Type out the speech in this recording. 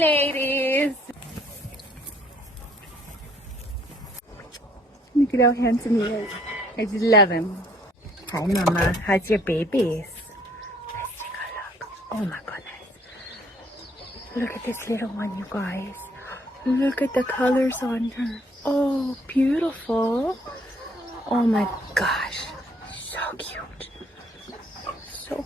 ladies. Look at how handsome he is. I just love him. Hi, Mama. How's your babies? Let's take a look. Oh my goodness. Look at this little one, you guys. Look at the colors on her. Oh, beautiful. Oh my gosh. So cute. So